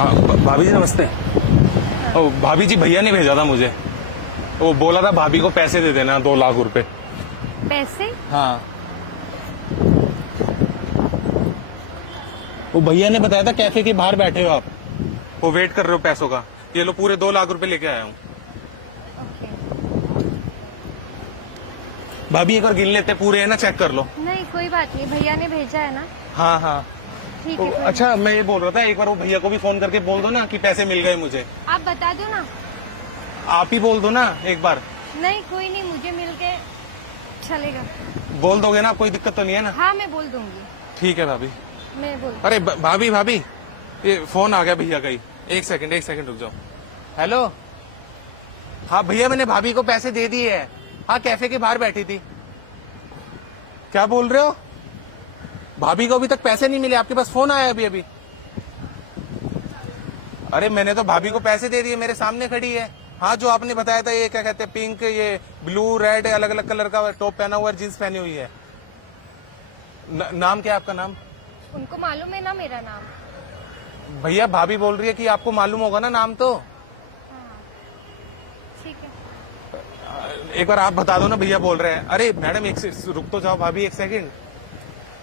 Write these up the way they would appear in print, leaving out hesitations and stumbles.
हाँ भाभी जी नमस्ते। ओ भाभी जी भैया ने भेजा था मुझे, वो बोला था भाभी को पैसे दे देना 2 लाख रुपए। पैसे? हाँ वो भैया ने बताया था कैफे के बाहर बैठे हो आप, वो वेट कर रहे हो पैसों का। ये लो पूरे 2 लाख रुपए लेके आया हूँ। ओके। भाभी एक बार गिन लेते पूरे है ना, चेक कर लो। नहीं कोई बात नहीं, भैया ने भेजा है ना। हाँ हाँ ठीक तो है कोई अच्छा मैं ये बोल रहा था एक बार वो भैया को भी फोन करके बोल दो ना कि पैसे मिल गए मुझे। नहीं। आप बता दो ना। आप ही बोल दो ना एक बार। नहीं कोई नहीं, मुझे मिल के चलेगा। बोल दोगे ना, कोई दिक्कत तो नहीं है ना? हाँ मैं बोल दूंगी। ठीक है भाभी। मैं बोल। अरे भाभी भाभी ये फोन आ गया भैया का ही। एक सेकंड रुक जाओ। हेलो हाँ भैया मैंने भाभी को पैसे दे दिए है। हाँ कैफे के बाहर बैठी थी। क्या बोल रहे हो? भाभी को अभी तक पैसे नहीं मिले? आपके पास फोन आया अभी अभी? अरे मैंने तो भाभी को पैसे दे दिए, मेरे सामने खड़ी है। हाँ जो आपने बताया था ये क्या कहते हैं पिंक, ये ब्लू रेड अलग अलग कलर का टॉप पहना हुआ है, जींस पहनी हुई है। नाम क्या है आपका? नाम उनको मालूम है ना मेरा नाम। भैया भाभी बोल रही है कि आपको मालूम होगा ना नाम तो। हाँ ठीक है। एक बार आप बता दो ना, भैया बोल रहे हैं। अरे मैडम रुक तो जाओ भाभी, एक सेकंड।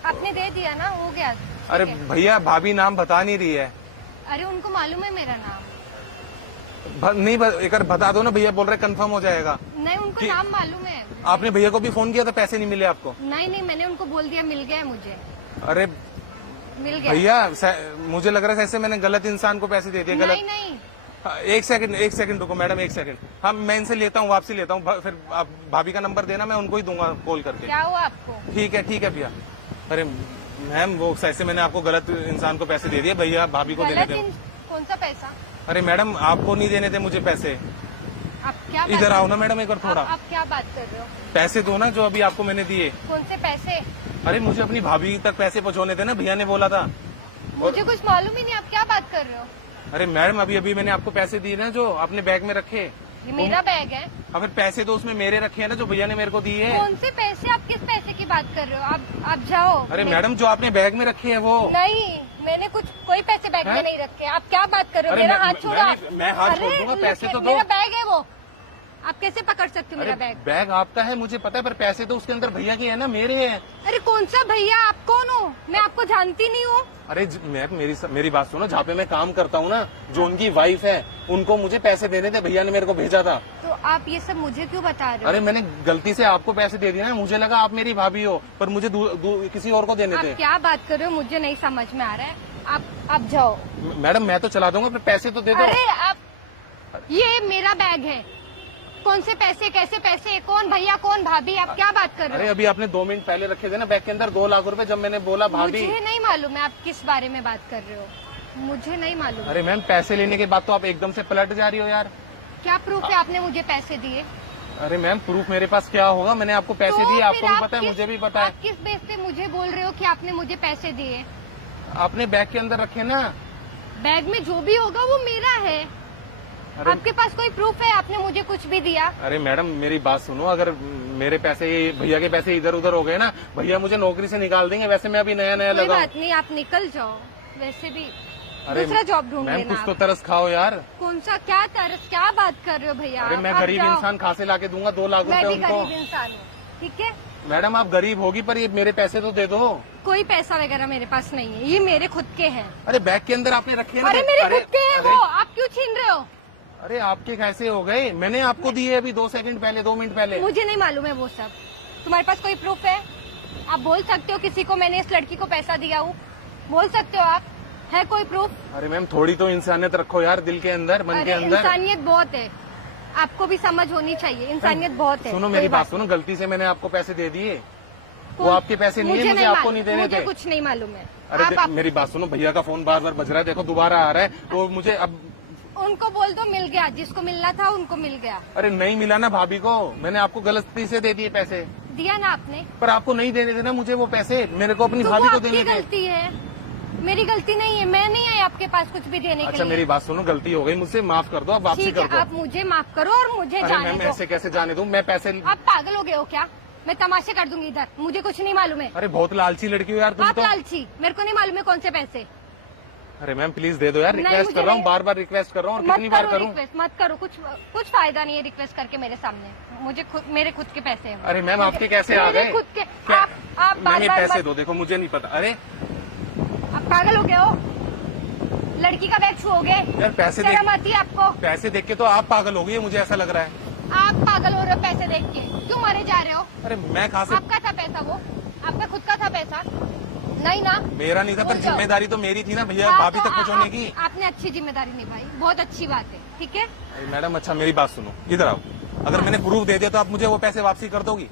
आपने दे दिया ना, हो गया। अरे ठीक है। भैया भाभी नाम बता नहीं रही है। अरे उनको मालूम है मेरा नाम। एक बार बता दो ना, भैया बोल रहे कंफर्म हो जाएगा। नहीं उनको कि- नाम मालूम है। आपने भैया को भी फोन किया था, पैसे नहीं मिले आपको? नहीं नहीं, मैंने उनको बोल दिया मिल गया है मुझे। अरे मिल गया। भैया मुझे लग रहा है जैसे मैंने गलत इंसान को पैसे दे दिए। गलत। नहीं नहीं। हाँ, एक सेकंड रुको मैडम, एक सेकंड। हाँ मैं इनसे लेता हूँ, वापसी लेता हूँ। फिर आप भाभी का नंबर देना, मैं उनको ही दूंगा कॉल करके। क्या हुआ आपको? ठीक है भैया। अरे मैम वो ऐसे मैंने आपको गलत इंसान को पैसे दे दिए, भैया भाभी को देने थे। कौन सा पैसा? अरे मैडम आपको नहीं देने थे मुझे पैसे। आप क्या इधर आओ ना मैडम एक बार थोड़ा। आप क्या बात कर रहे हो? पैसे दो ना जो अभी आपको मैंने दिए। कौन से पैसे? अरे मुझे अपनी भाभी तक पैसे पहुंचाने थे ना, भैया ने बोला था। मुझे कुछ मालूम ही नहीं, आप क्या बात कर रहे हो? अरे मैडम अभी मैंने आपको पैसे दिए ना जो आपने बैग में रखे। ये मेरा बैग है। अब फिर पैसे तो उसमें मेरे रखे हैं ना जो भैया ने मेरे को दिए। कौन से पैसे? आप किस पैसे की बात कर रहे हो? आप जाओ। अरे मैडम जो आपने बैग में रखे हैं वो। नहीं मैंने कोई पैसे बैग में हैं? नहीं रखे। आप क्या बात कर रहे हो? अरे मेरा मैं- हाथ छोड़ो आप। मैं हाथ छोड़ अरे, दूंगा, पैसे तो दो। मेरा बैग है वो, आप कैसे पकड़ सकते हो अरे मेरा बैग? बैग आपका है मुझे पता है, पर पैसे तो उसके अंदर भैया के है ना, मेरे हैं। अरे कौन सा भैया? आप कौन हो? मैं आपको जानती नहीं हूँ। अरे मेरी बात सुनो, जहाँ पे मैं काम करता हूँ ना, जो उनकी वाइफ है उनको मुझे पैसे देने थे, भैया ने मेरे को भेजा था। तो आप ये सब मुझे क्यों बता रहे हो? अरे मैंने गलती से आपको पैसे दे दिए ना, मुझे लगा आप मेरी भाभी हो, पर मुझे किसी और को देने आप थे। क्या बात कर रहे हो? मुझे नहीं समझ में आ रहा है। आप जाओ। मैडम मैं तो चला दूंगा, पर पैसे तो दे दो। अरे आप, ये मेरा बैग है। कौन से पैसे? कैसे पैसे? कौन भैया कौन भाभी? आप क्या बात कर रहे अरे हो? अभी आपने 2 मिनट पहले रखे थे ना बैग के अंदर 2 लाख रुपए, जब मैंने बोला भाभी। मुझे नहीं मालूम है आप किस बारे में बात कर रहे हो, मुझे नहीं मालूम। अरे मैम पैसे लेने के बाद तो आप एकदम से पलट जा रही हो यार। क्या प्रूफ है आपने मुझे पैसे दिए? अरे मैम प्रूफ मेरे पास क्या होगा, मैंने आपको पैसे तो दिए, फिर आपको भी आप पता है, किस- मुझे भी पता है। आप किस बेस पे मुझे बोल रहे हो कि आपने मुझे पैसे दिए? आपने बैग के अंदर रखे ना। बैग में जो भी होगा वो मेरा है। अरे आपके पास कोई प्रूफ है आपने मुझे कुछ भी दिया? अरे मैडम मेरी बात सुनो, अगर मेरे पैसे भैया के पैसे इधर उधर हो गए ना, भैया मुझे नौकरी से निकाल देंगे। वैसे मैं अभी नया कोई लगा। बात नहीं, आप निकल जाओ। वैसे भी अरे दूसरा जॉब ढूंढ मैम लेना कुछ तो आप। तरस खाओ यार। कौन सा क्या तरस? क्या बात कर रहे हो भैया? अरे मैं आप गरीब जाओ। इंसान कहाँ से लाके दूंगा 2 लाख मैं रुपए भी उनको? गरीब इंसान हूँ, ठीक है। मैडम आप गरीब होगी, पर ये मेरे पैसे तो दे दो। कोई पैसा वगैरह मेरे पास नहीं है, ये मेरे खुद के हैं। अरे बैग के अंदर आपने रखे हैं ना। अरे मेरे खुद के हैं अरे- वो, आप क्यों छीन रहे हो? अरे आपके कैसे हो गए? मैंने आपको दिए अभी 2 सेकंड पहले, 2 मिनट पहले। मुझे नहीं मालूम है वो सब। तुम्हारे पास कोई प्रूफ है? आप बोल सकते हो किसी को मैंने इस लड़की को पैसा दिया हूँ, बोल सकते हो आप? है कोई प्रूफ? अरे मैम थोड़ी तो इंसानियत रखो यार दिल के अंदर, मन के अरे अंदर। इंसानियत बहुत है, आपको भी समझ होनी चाहिए, इंसानियत बहुत है। सुनो कोई मेरी बात सुनो, गलती से मैंने आपको पैसे दे दिए, वो आपके पैसे नहीं है, मुझे आपको नहीं देने मुझे थे। कुछ नहीं मालूम है। अरे आप मेरी बात सुनो, भैया का फोन बार बार बज रहा है, देखो दोबारा आ रहा है, तो मुझे अब। उनको बोल दो मिल गया, जिसको मिलना था उनको मिल गया। अरे नहीं मिला ना भाभी को, मैंने आपको गलती से दे दिए पैसे। दिया ना आपने? पर आपको नहीं देने थे ना मुझे वो पैसे, मेरे को अपनी तो भाभी वो को आपकी देने थे। गलती है, मेरी गलती नहीं है। मैं नहीं आई आपके पास कुछ भी देने के अच्छा लिए। मेरी बात सुनो, गलती हो गई मुझसे, माफ कर दो, अब वापसी ठीक कर है, दो। आप मुझे माफ करो और मुझे अरे जाने मैम दो। ऐसे कैसे जाने दूं, मैं पैसे। आप पागल हो गए हो क्या? मैं तमाशे कर दूंगी इधर, मुझे कुछ नहीं मालूम है। अरे बहुत लालची लड़की हो यार तुम आप तो। लालची? मेरे को नहीं मालूम है कौन से पैसे। अरे मैम प्लीज दे दो यार, नहीं, रिक्वेस्ट मुझे कर रहा हूँ, नहीं। बार बार रिक्वेस्ट कर रहा हूँ, और कितनी मत बार करो करूँ? रिक्वेस्ट, मत करो, कुछ फायदा नहीं है रिक्वेस्ट करके मेरे सामने। मुझे मेरे खुद के पैसे हैं। अरे मैम आपके कैसे आ मेरे गए? खुद के। क्या? आप बार मैम बार पैसे दो, देखो मुझे नहीं पता। अरे आप पागल हो गए हो? लड़की का बैग छुओगे? यार पैसे शर्म आती है आपको? पैसे देख के तो आप पागल हो गई, मुझे ऐसा लग रहा है। आप पागल हो रहे हो पैसे देख के? क्यों मरे जा रहे हो? अरे मैं कहाँ से? आपका था पैसा वो? आपका खुद का था पैसा? नहीं ना? मेरा नहीं था, पर भूल जाओ। जिम्मेदारी तो मेरी थी ना भैया, हाँ, भाभी तो तक पहुँचाने की। आपने अच्छी जिम्मेदारी निभाई, बहुत अच्छी बात है, ठीक है? अरे मैडम अच्छा मेरी बात सुनो, इधर आओ। अगर मैंने प्रूफ दे दिया तो आप मुझे वो पैसे वापसी कर दोगी?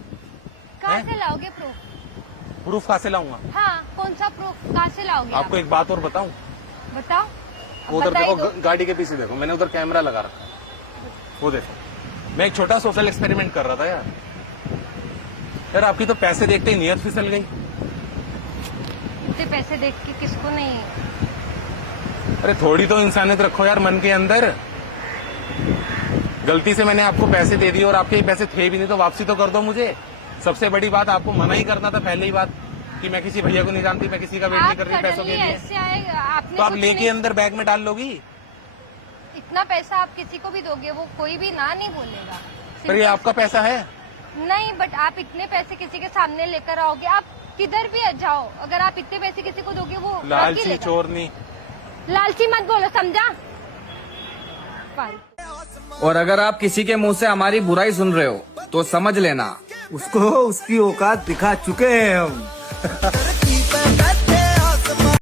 कहाँ हैं? से लाओगे प्रूफ? प्रूफ कहाँ से लाऊंगा? हाँ, कौन सा प्रूफ? कहाँ से लाओगे आप? आपको एक बात और बताऊं? बताओ। वो उधर बता ही देखो, दो। गाड़ी के पीछे देखो, मैंने उधर कैमरा लगा रखा है। वो देखो, मैं एक छोटा सोशल एक्सपेरिमेंट कर रहा था यार। यार आपकी तो पैसे देखते ही नियत फिसल गई। इतने पैसे देख के किसको नहीं? अरे थोड़ी तो इंसानियत रखो यार मन के अंदर। गलती से मैंने आपको पैसे दे दिए और आपके ही पैसे थे भी नहीं, तो वापसी तो कर दो मुझे। सबसे बड़ी बात, आपको मना ही करना था पहले ही बात, कि मैं किसी भैया को नहीं जानती, मैं किसी का वेट नहीं कर रही पैसों के suddenly लिए। ऐसे आए, आपने तो आप कुछ लेके नहीं- अंदर बैग में डाल लोगी? इतना पैसा आप किसी को भी दोगे, वो कोई भी ना नहीं बोलेगा। पर ये आपका पैसा है। नहीं, बट आप इतने पैसे किसी के सामने लेकर आओगे, आप किधर भी जाओ, अगर आप इतने पैसे किसी को दोगे वो रख ही लालची लेगा। चोरनी। लालची मत बोलो, समझा? और अगर आप किसी के मुंह से हमारी बुराई सुन रहे हो तो समझ लेना उसको उसकी औकात दिखा चुके हैं हम।